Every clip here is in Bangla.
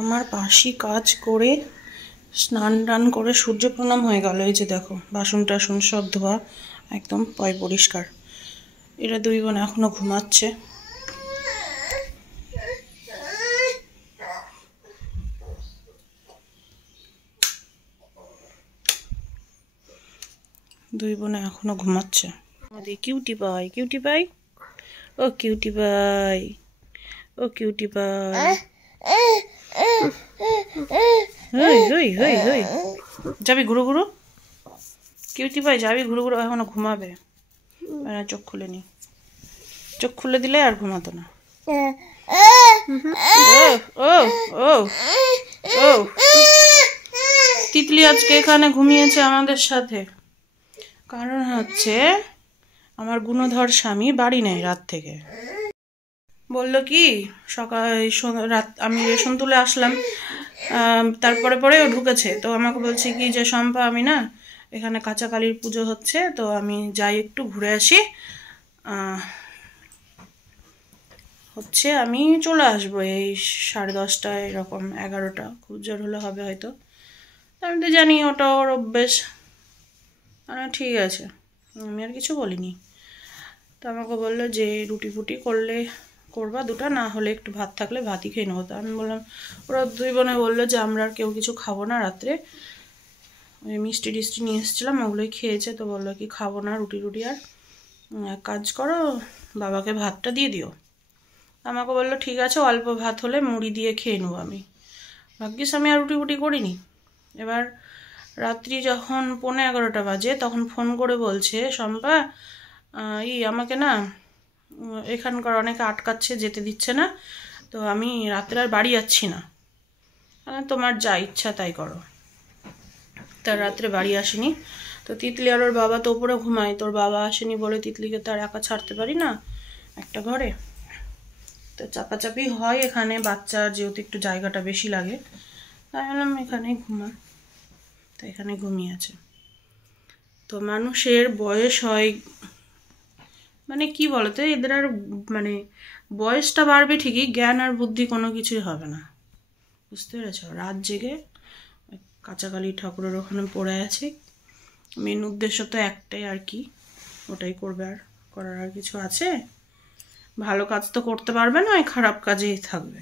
আমার বাসি কাজ করে স্নান টান করে সূর্য প্রণাম হয়ে গেল। এই যে দেখো বাসন টাসন সব ধোয়া, একদম পয় পরিষ্কার। এরা দুই বোন এখনো ঘুমাচ্ছে। দুই বোনে এখনো ঘুমাচ্ছে। আমাদের কিউটি পাই, কিউটি পাই, ও কিউটি পাই, ও কিউটি পাই। হই হই হই হই, যাবি ঘুরু ঘুরু? কিউটি পাই যাবি ঘুরু ঘুরু? এখনো ঘুমাবে, চোখ খুলেনি। চোখ খুলে দিলে আর ঘুমাতো না। ও ও ও, তিতলি আজকে এখানে ঘুমিয়েছে আমাদের সাথে। কারণ হচ্ছে আমার গুণধর স্বামী বাড়ি নেই রাত থেকে। বললো কি সকাল রাত আমি রেশন তুলে আসলাম, তারপরে পরেও ঢুকেছে। তো আমাকে বলছে কি যে শম্পা আমি না এখানে কাঁচা কালীর পুজো হচ্ছে, তো আমি যাই একটু ঘুরে আসি, হচ্ছে আমি চলে আসবো এই 10:30 এরকম, 11টা খুব জোর হলে হবে হয়তো। আমি তো জানি ওটা ওর অভ্যেস। ঠিক আছে, আমি আর কিছু বলিনি। তো আমাকে বললো যে রুটি ফুটি করলে করবা দুটা, না হলে একটু ভাত থাকলে ভাতই খেয়ে নেবো। তো আমি বললাম, ওরা দুই বোনে বললো যে আমরা আর কেউ কিছু খাবো না রাত্রে, ওই মিষ্টি টিষ্টি নিয়ে এসেছিলাম ওগুলোই খেয়েছে। তো বললো কি খাবো না রুটি রুটি, আর এক কাজ করো বাবাকে ভাতটা দিয়ে দিও। আমাকে বললো ঠিক আছে, অল্প ভাত হলে মুড়ি দিয়ে খেয়ে নেবো আমি। ভাগ্যিস আমি আর রুটি ফুটি করিনি। এবার রাত্রি যখন 11:15 বাজে তখন ফোন করে বলছে শম্পা আমাকে না এখানকার অনেকে আটকাচ্ছে, যেতে দিচ্ছে না, তো আমি রাত্রে আর বাড়ি যাচ্ছি না, তোমার যা ইচ্ছা তাই করো। তার রাত্রে বাড়ি আসেনি। তো তিতলি আর ওর বাবা তো ওপরে ঘুমায়, তোর বাবা আসেনি বলে তিতলিকে তার একা ছাড়তে পারি না একটা ঘরে, তো চাপাচাপি হয় এখানে, বাচ্চার যেহেতু একটু জায়গাটা বেশি লাগে, তাই বললাম এখানেই ঘুমা। তো এখানে ঘুমিয়ে আছে। তো মানুষের বয়স হয় মানে কি বলতো, এদের আর মানে বয়সটা বাড়বে ঠিকই, জ্ঞান আর বুদ্ধি কোনো কিছুই হবে না, বুঝতে পেরেছ? রাত জেগে কাঁচাকালী ঠাকুরের ওখানে পড়ে আছে, মেন উদ্দেশ্য তো একটাই আর কি, ওটাই করবে। আর করার আর কিছু আছে? ভালো কাজ তো করতে পারবে না, খারাপ কাজেই থাকবে,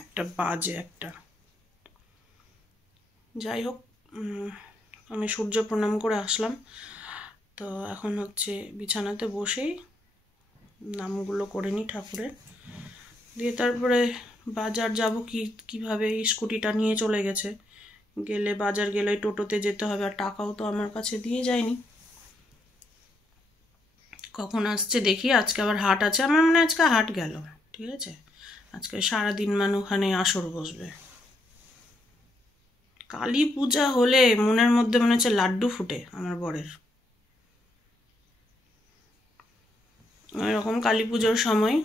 একটা বাজে একটা। যাই হোক, আমি সূর্য প্রণাম করে আসলাম। তো এখন হচ্ছে বিছানাতে বসেই নামগুলো করে নিই ঠাকুরের, দিয়ে তারপরে বাজার যাব। কিভাবে স্কুটিটা নিয়ে চলে গেছে, গেলে বাজার গেলে টোটোতে যেতে হবে, আর টাকাও তো আমার কাছে দিয়ে যায়নি। কখন আসছে দেখি। আজকে আবার হাট আছে, আমার মনে হয় আজকে হাট গেল। ঠিক আছে, আজকে সারাদিন মানে ওখানে আসর বসবে। কালী পূজা হলে মনের মধ্যে মনে হচ্ছে লাড্ডু ফুটে আমার বরের। এরকম কালী পুজোর সময়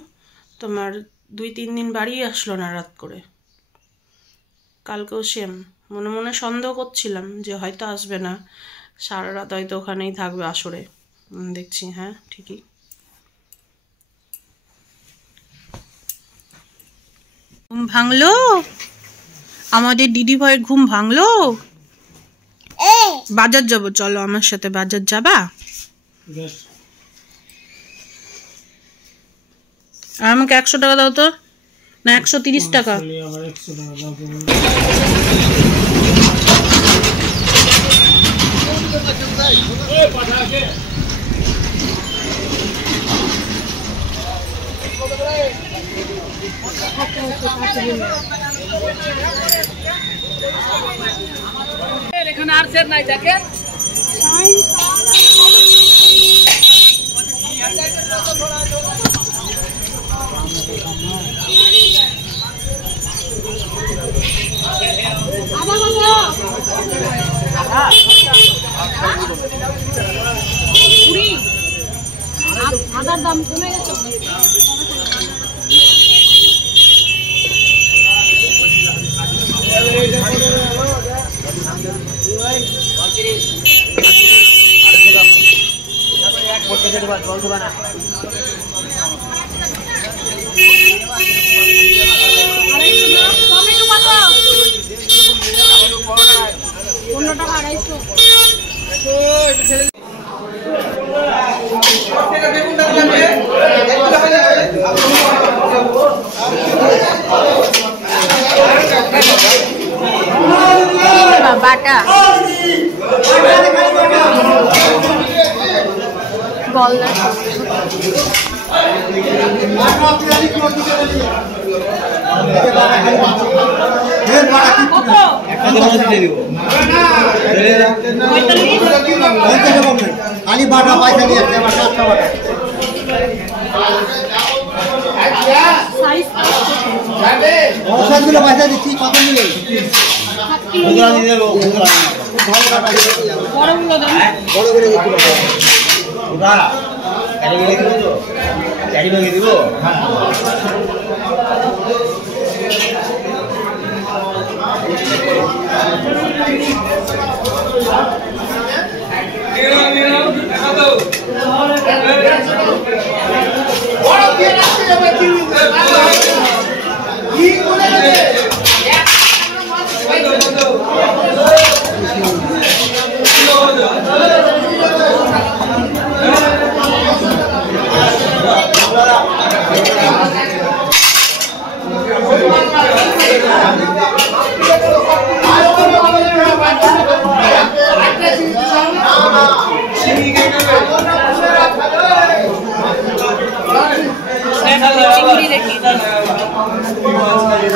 তোমার 2-3 দিন বাড়ি আসলো না রাত করে। কালকেও সেম, মনে মনে সন্দেহ করছিলাম যে হয়তো আসবে না, সারা রাত হয়তো ওখানেই থাকবে আসরে। দেখছি হ্যাঁ ঠিকই। ঘুম ভাঙলো আমাদের দিদি ভাইয়ের, ঘুম ভাঙলো। বাজার যাবো, চলো আমার সাথে বাজার যাবা? আর আমাকে 100 টাকা দাও তো, না 130 টাকা। এখানে আর সেট নাই দেখেন। আদার দাম কমে গেছে। টমেটো কত? 15 টাকা 250। বাটা বলনা খালি বাটা পয়সা দিয়ে আসছে আমার 7টা বাটা সাইজ ওষুধগুলো পয়সা দিচ্ছি কত নিলে বড়গুলো দেন। বড় করে দিব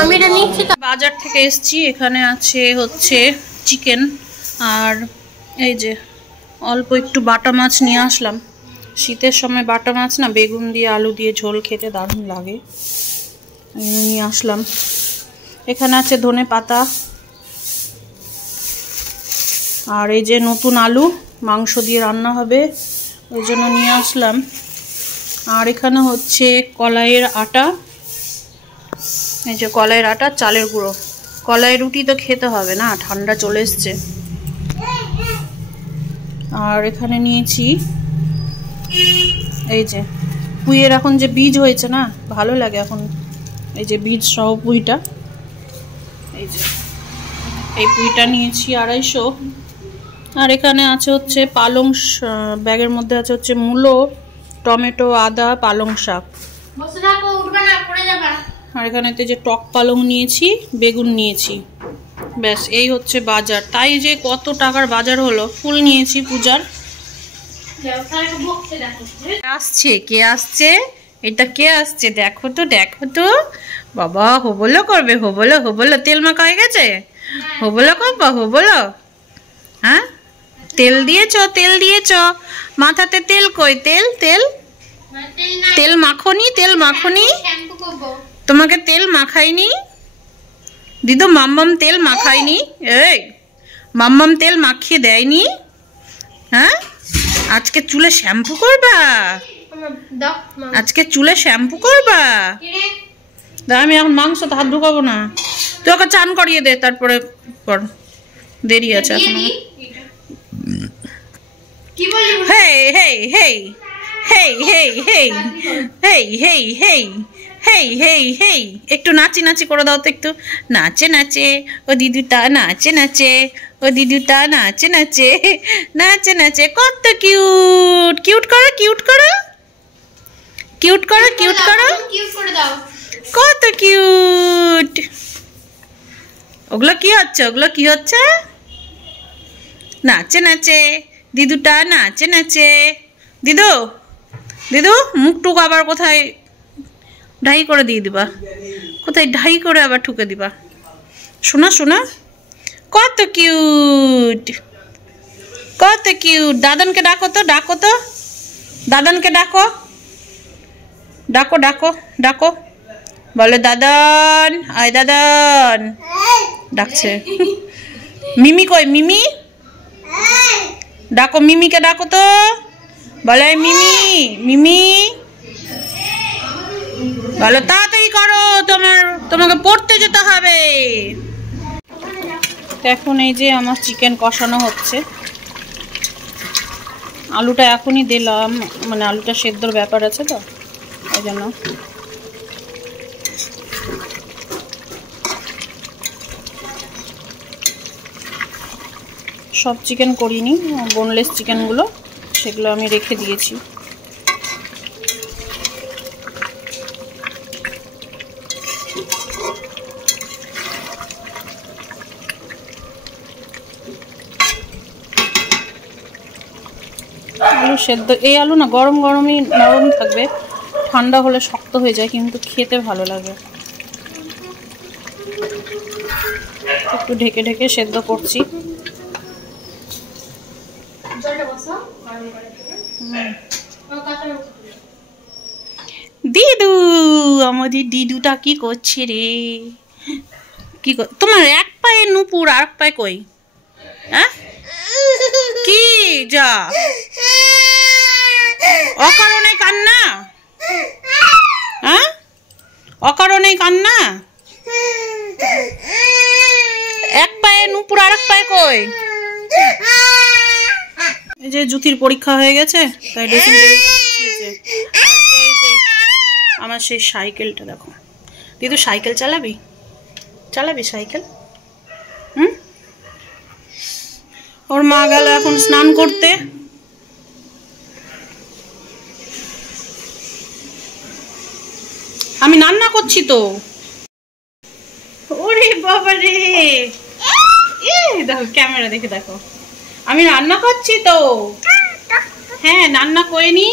আমি এটা নিচ্ছি। বাজার থেকে এসেছি, এখানে আছে হচ্ছে চিকেন আর এই যে অল্প একটু বাটা মাছ নিয়ে আসলাম। শীতের সময় বাটা মাছ না বেগুন দিয়ে আলু দিয়ে ঝোল খেতে দারুণ লাগে, নিয়ে আসলাম। এখানে আছে ধনে পাতা আর এই যে নতুন আলু মাংস দিয়ে রান্না হবে ওই জন্য নিয়ে আসলাম। আর এখানে হচ্ছে কলাইয়ের আটা, এই যে কলাইয়ের আটা চালের গুঁড়ো। কলাই রুটি তো খেতে হবে না, ঠান্ডা চলে এসছে। আর এখানে নিয়েছি এই যে পুঁইয়ের এখন যে বীজ হয়েছে না, ভালো লাগে এখন, এই যে বীজ সহ পুঁইটা, এই যে এই পুঁইটা নিয়েছি 250। আর এখানে আছে হচ্ছে পালং, ব্যাগের মধ্যে আছে হচ্ছে মূলো, টমেটো, আদা, পালং শাক। আর এখানে যে টক পালং নিয়েছি, বেগুন নিয়েছি, ব্যাস এই হচ্ছে বাজার। তাই যে কত টাকার বাজার হলো। ফুল নিয়েছি পূজার। আসছে কে আসছে, এটা কে আসছে দেখো তো, দেখো তো বাবা, হবলো করবে, হবলো হবলো। তেল মাখা হয়ে গেছে, হবলো করবো, হবলো। হ্যাঁ তেল দিয়েছ, তেল দিয়েছ মাথাতে, তেল কই, তেল তেল তেল মাখনি, তেল মাখনি, তোমাকে তেল মাখাইনি দিদু, মাম্মাম তেল মাখাইনি, এই মাম্মাম তেল মাখিয়ে দেয়নি। হ্যাঁ আজকে চুলে শ্যাম্পু করবা, আজকে চুলে শ্যাম্পু করবা। আমি এখন মাংস তো হাত ঢুকাবো না, তুই ওকে চান করিয়ে দে, তারপরে কর, দেরি আছে এখন। হেই হেই হেই হেই হেই হেই হেই হেই হেই হেই হেই হেই, একটু নাচি নাচি করে দাও তো, একটু নাচে নাচে ও দিদুটা, নাচে নাচে ও দিদুটা, নাচে নাচে, নাচে নাচে, কত কিউট, কিউট করো, কিউট করো, কিউট করো, কিউট করো, কত কিউট। ওগুলো কি হচ্ছে, ওগুলো কি হচ্ছে, নাচে নাচে দিদুটা, নাচে নাচে। দিদু, দিদু মুখটুকু আবার কোথায় ঢাই করে দিয়ে দিবা, কোথায় ঢাই করে আবার ঠুকে দিবা। শোনা শোনা, কত কিউট, কত কিউট। দাদানকে ডাকো তো, ডাকো তো, দাদানকে ডাকো, ডাকো ডাকো ডাকো, বলো দাদান, আয় দাদান, ডাকছে। মিমি কই, মিমি ডাকো, মিমিকে ডাকো তো, বলে মিমি, মিমি বলো, তাড়াতাড়ি করো, তোমাকে পড়তে যেতে হবে। এখন এই যে আমার চিকেন কষানো হচ্ছে, আলুটা এখনই দিলাম, মানে আলুটা সেদ্ধর ব্যাপার আছে তো ওই জন্য। সব চিকেন করিনি, বোনলেস চিকেনগুলো সেগুলো আমি রেখে দিয়েছি। আলু সেদ্ধ, এই আলু না গরম গরমই নরম থাকবে, ঠান্ডা হলে শক্ত হয়ে যায়, কিন্তু খেতে ভালো লাগে। একটু ঢেকে ঢেকে সেদ্ধ করছি। দিদু, আমাদের দিদুটা কি করছে রে? কি তোমার এক পায়ে নুপুর আর এক পায়ে কই? হ্যাঁ কি যা অকারণে কান্না? হ্যাঁ অকারণে কান্না? এক পায়ে নুপুর আর এক পায়ে কই? এই যে জুতির পরীক্ষা হয়ে গেছে, তাই ড্রেসিং টেবিলটা বসিয়েছে। এই যে আমার সেই সাইকেলটা দেখো। দিদু সাইকেল চালাবি? চালাবি সাইকেল? হুম, ওর মা গেল এখন স্নান করতে। আমি রান্না করছি তো। ওরে বাবা রে, দেখো ক্যামেরা দেখে দেখো, আমি রান্না করছি তো। হ্যাঁ রান্না করে নি,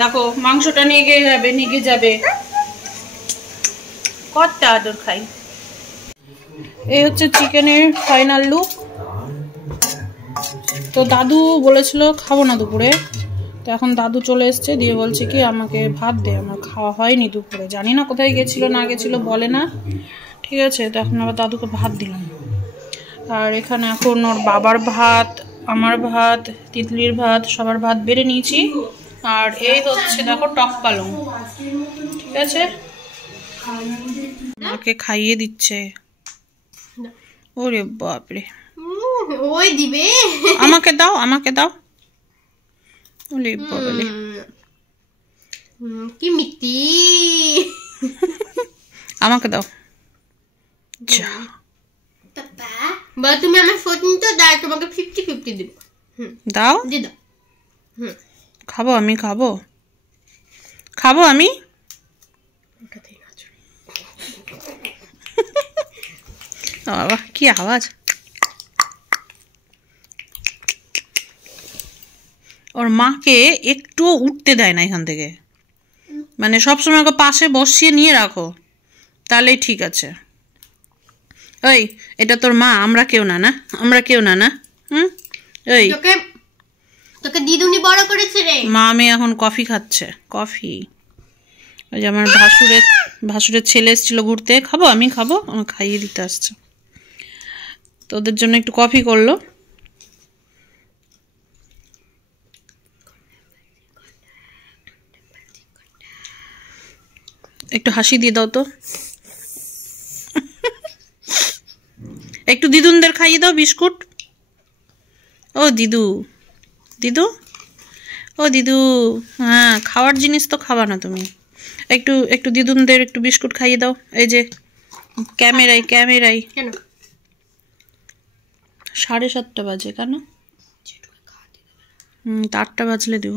দেখো মাংসটা নিয়ে যাবে কতটা আদর খাই। এই হচ্ছে চিকেনের ফাইনাল লুক। তো দাদু বলেছিল খাবো না দুপুরে, তো এখন দাদু চলে এসছে, দিয়ে বলছে কি আমাকে ভাত দে, আমার খাওয়া হয়নি দুপুরে, জানি না কোথায় গেছিল না গেছিল বলে না। ঠিক আছে, তো এখন আবার দাদুকে ভাত দিলাম। আর এখানে এখন ওর বাবার ভাত, আমার ভাত, তিতলির ভাত, সবার ভাত বেড়ে নিয়েছি। আর এই হচ্ছে দেখো টক পালং। ঠিক আছে, আমাকে খাইয়ে দিচ্ছে। ওরে বাপরে, ওই দিবে, আমাকে দাও, আমাকে দাও। ওরে বাবারে, কি মিষ্টি। আমাকে দাও। যা বা তুমি আমার 14 তো দাও, তোমাকে 50-50 দিব। দাও, দিয়ে দাও। খাবো আমি, খাবো খাবো আমি। বাবা কি আওয়াজ! ওর মাকে একটুও উঠতে দেয় না এখান থেকে, মানে সবসময় ওকে পাশে বসিয়ে নিয়ে রাখো, তাহলেই ঠিক আছে। ওই এটা তোর মা, আমরা কেউ না, না আমরা কেউ না, না হুম। ওই তোকে দিদুনি বড় করেছে রে। মা মেয়ে এখন কফি খাচ্ছে, কফি। ওই যে আমার ভাসুরের ছেলে এসেছিল ঘুরতে, খাবো আমি, খাবো, আমার খাইয়ে দিতে আসছে। তো ওদের জন্য একটু কফি করলো। একটু হাসি দিয়ে দাও তো, একটু দিদুনদের খাইয়ে দাও বিস্কুট। ও দিদু, দিদু, ও দিদু, হ্যাঁ খাওয়ার জিনিস তো খাবা না তুমি, একটু একটু দিদুনদের একটু বিস্কুট খাইয়ে দাও। এই যে ক্যামেরায়, ক্যামেরায়। 7:30 বাজে কেন? 8টা বাজলে দিব।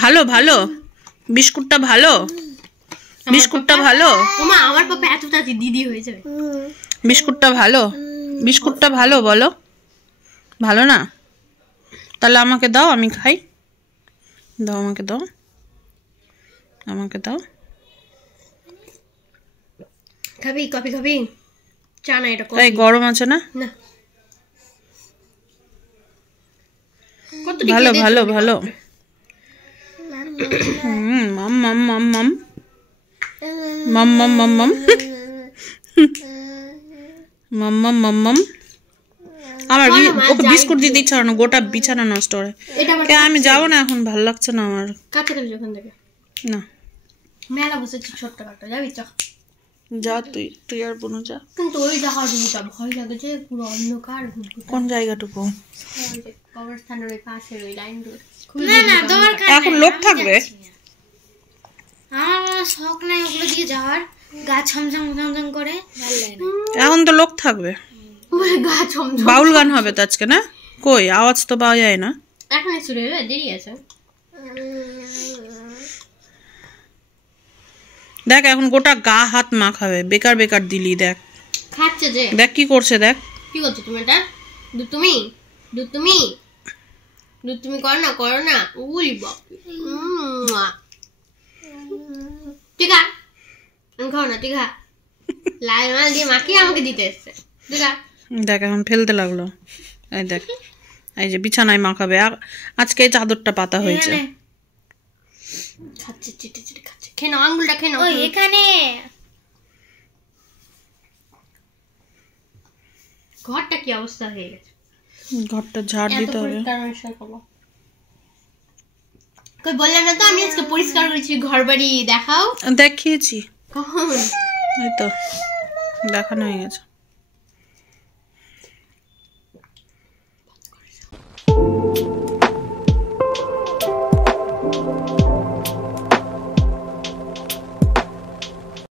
ভালো ভালো বিস্কুটটা, ভালো বিস্কুটটা ভালো। ওমা আমার পাপা এত তাড়াতাড়ি দিদি হয়ে যাবে। বিস্কুটটা ভালো, বিস্কুটটা ভালো বলো, ভালো না? তাহলে আমাকে দাও, আমি খাই। দাও আমাকে, দাও আমাকে, দাও। খাবি কফি? খাবি চা? না এটা এই গরম আছে না? না, ভালো ভালো ভালো। মাম মাম মাম মাম মাম মাম মাম মাম মাম মাম মাম মাম। আমার ওকে বিস্কুট দিতে ইচ্ছা না, গোটা বিছানা নষ্ট করে। আমি যাবো না এখন, ভালো লাগছে না আমার। কাছে গেলে যখন থেকে না মেলা বসেছি ছোট্ট কাটা, যাবি? চ যা, তুই আর বোনো যা। কিন্তু ওই জায়গাটা ভয় লাগে যে পুরো অন্ধকার। কোন জায়গাটুকু? কবরস্থানের ওই পাশের ওই লাইন। এখন লোক থাকবে? আমার শখ নাই ওগুলো দিয়ে যাওয়ার, গা ছমছম ছমছম করে। এখন তো লোক থাকবে। ওরে গা ছমছম। বাউল গান হবে তো আজকে না? কই আওয়াজ তো পাওয়া যায় না। এখনই শুরু হবে, দেরি আছে। দেখ এখন গোটা গা হাত মাখাবে, বেকার বেকার দিলি। দেখ খাচ্ছে যে, দেখ কি করছে, দেখ কি করছো তুমি? এটা দুধ তুমি, দুধ তুমি, দুধ তুমি করো না, করো না। উই বাপ, ঠিক আছে আমি খাও না, ঠিক আছে লাল মাল দিয়ে মাখিয়ে আমাকে দিতে এসছে, ঠিক আছে। দেখ এখন ফেলতে লাগলো। এই দেখ, এই যে বিছানায় মাখাবে। আজকে এই চাদরটা পাতা হয়েছে। খাচ্ছে, চিটে চিটে খাচ্ছে। খেয়ে নাও, আঙ্গুলটা খেয়ে নাও। এখানে ঘরটা কি অবস্থা হয়ে গেছে, ঘরটা ঝাড় দিতে হবে। পরিষ্কার করবো। কই বললাম না তো আমি আজকে পরিষ্কার করেছি ঘর বাড়ি, দেখাও। দেখিয়েছি, কখন? এই তো দেখানো হয়ে গেছে।